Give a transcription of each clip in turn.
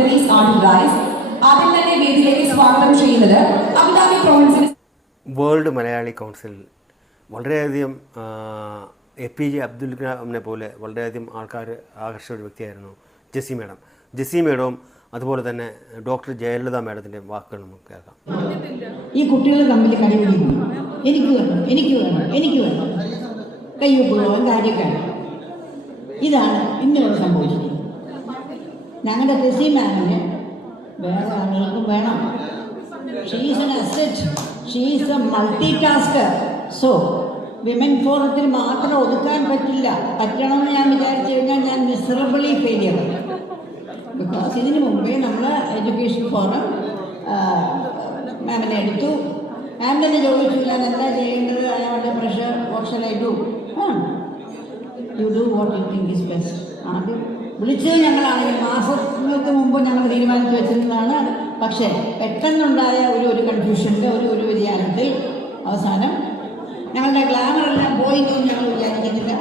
are to rise. ആദ്യം തന്നെ വേദിയിലേക്ക് സ്വാഗതം ചെയ്യുന്നത് അബുദാബി പ്രൊവിൻസിന്റെ വേൾഡ് മലയാളി കൗൺസിൽ വളരെയധികം എ പി ജെ അബ്ദുൽ കലാമിനെ പോലെ വളരെയധികം ആൾക്കാർ ആകർഷിച്ച ഒരു വ്യക്തിയായിരുന്നു ജെസ്സി മേഡം. ജെസ്സി മേഡവും അതുപോലെ തന്നെ ഡോക്ടർ ജയലളിത മേഡത്തിന്റെ വാക്കുകൾ നമുക്ക് കേൾക്കാം. ഈ കുട്ടികൾ തമ്മിൽ കടിപിടിക്കുന്നു. എനിക്ക് വേണം എനിക്ക് വേണം എനിക്ക് വേണം. ഇതാണ് ഇന്നിവിടെ സംഭവിച്ചിരിക്കുന്നത് ഞങ്ങളുടെ ടെസി മാമിന് വേറെ ആളുകൾക്കും വേണം. She's an asset she's a multi tasker so women ഫോറത്തിൽ മാത്രം ഒതുക്കാൻ പറ്റില്ല. പറ്റണമെന്ന് ഞാൻ വിചാരിച്ചു കഴിഞ്ഞാൽ ഞാൻ മിസറബിളി ഫെയിലിയർ ബിക്കോസ് ഇതിന് മുമ്പേ നമ്മൾ എഡ്യൂക്കേഷൻ ഫോറം മാമിനെ എടുത്തു. മാം തന്നെ ചോദിച്ചു ഞാൻ എന്താ ചെയ്യേണ്ടത് അയാളുടെ pressure വർഷനായിട്ടു you do what you think is best ആദ്യം വിളിച്ചത് ഞങ്ങളാണെങ്കിൽ മാസങ്ങൾക്ക് മുമ്പ് ഞങ്ങൾ തീരുമാനിച്ചു വെച്ചിരുന്നതാണ് പക്ഷേ പെട്ടെന്നുണ്ടായ ഒരു ഒരു കൺഫ്യൂഷന്റെ ഒരു ഒരു വ്യതിയാനത്തിൽ അവസാനം ഞങ്ങളുടെ ഗ്ലാമറെല്ലാം പോയി എന്ന് ഞങ്ങൾ വിചാരിക്കുന്നില്ല.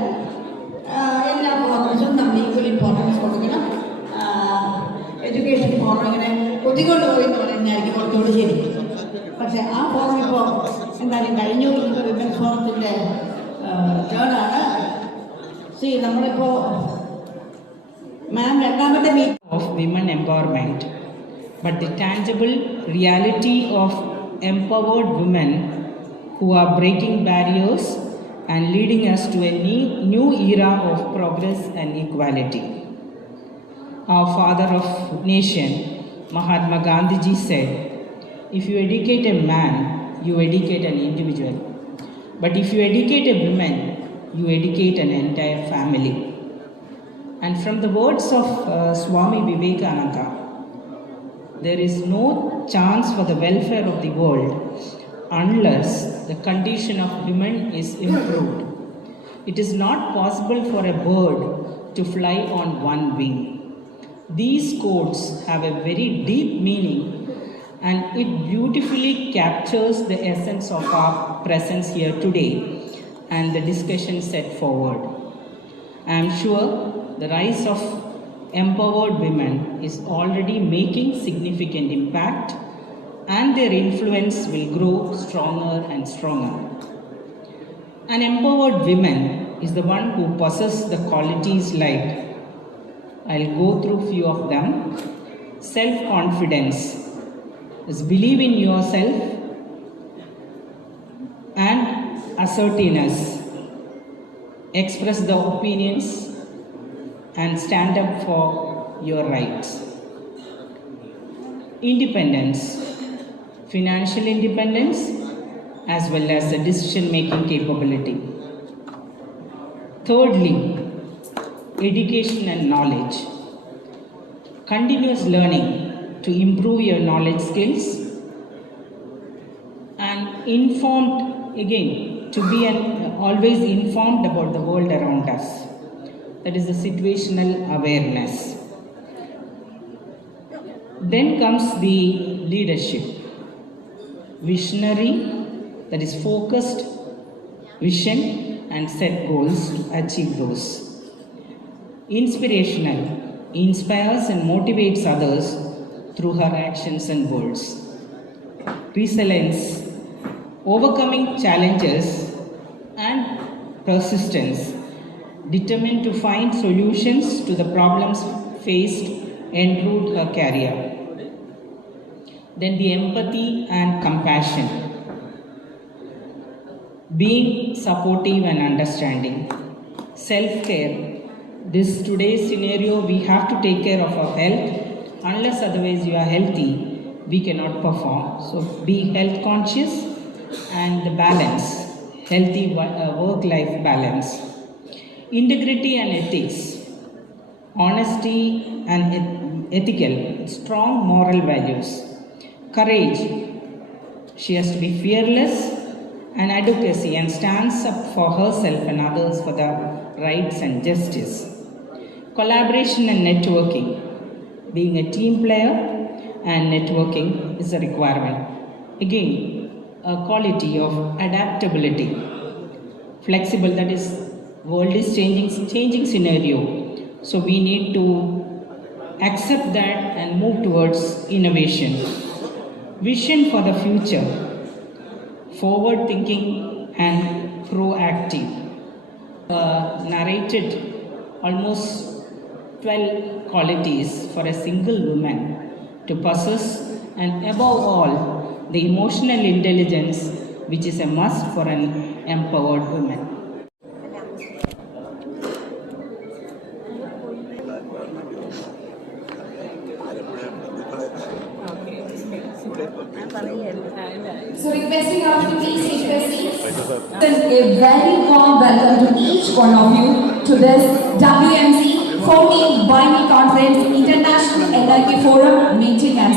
എല്ലാ ഫോറംസും നമ്മൾ ഈക്വൽ ഇമ്പോർട്ടൻസ് കൊടുക്കണം. എഡ്യൂക്കേഷൻ ഫോറം ഇങ്ങനെ കൊതികൊണ്ട് പോയി എന്ന് പറയുന്നതായിരിക്കും കുറച്ചുകൂടി ശരി. പക്ഷേ ആ ഫോറം ഇപ്പോൾ എന്തായാലും കഴിഞ്ഞു വിമൻസ് ഫോറത്തിന്റെ ടേണാണ് സി നമ്മളിപ്പോൾ മാം രണ്ടാമത്തെ meet of women empowerment, but the tangible reality of empowered women who are breaking barriers and leading us to a new, new era of progress and equality. Our father of nation, Mahatma Gandhi ji said, if you educate a man, you educate an individual. But if you educate a woman, you educate an entire family. And from the words of uh, Swami Vivekananda, there is no chance for the welfare of the world unless the condition of women is improved. It is not possible for a bird to fly on one wing. These quotes have a very deep meaning and it beautifully captures the essence of our presence here today and the discussion set forward. I am sure the rise of empowered women is already making significant impact and their influence will grow stronger and stronger. An empowered woman is the one who possesses the qualities like I'll go through few of them. Self-confidence is believe in yourself and assertiveness express the opinions and stand up for your rights. Independence, financial independence, as well as the decision making capability. Thirdly, education and knowledge. Continuous learning to improve your knowledge skills and informed again to be an, always informed about the world around us that is the situational awareness. Then comes the leadership. Visionary that is focused vision and set goals to achieve those. Inspirational inspires and motivates others through her actions and words resilience overcoming challenges and persistence determined to find solutions to the problems faced en route uh, her career then the empathy and compassion. Being supportive and understanding. Self-care. This today's scenario we have to take care of our health. Unless otherwise you are healthy we cannot perform. So be health conscious and balance. Healthy uh, work life balance integrity and ethics honesty and eth- ethical strong moral values. Courage she has to be fearless and advocacy and stands up for herself and others for the rights and justice. Collaboration and networking being a team player and networking is a requirement. Again a quality of adaptability. Flexible that is world is changing changing scenario so we need to accept that and move towards innovation. Vision for the future, forward thinking and proactive. Uh, narrated almost 12 qualities for a single woman to possess, and above all, the emotional intelligence which is a must for an empowered woman. So requesting all to please take your seats. A very warm welcome to each one of you to this WMC 14th Binding Conference International NLP Forum Meeting Cancer.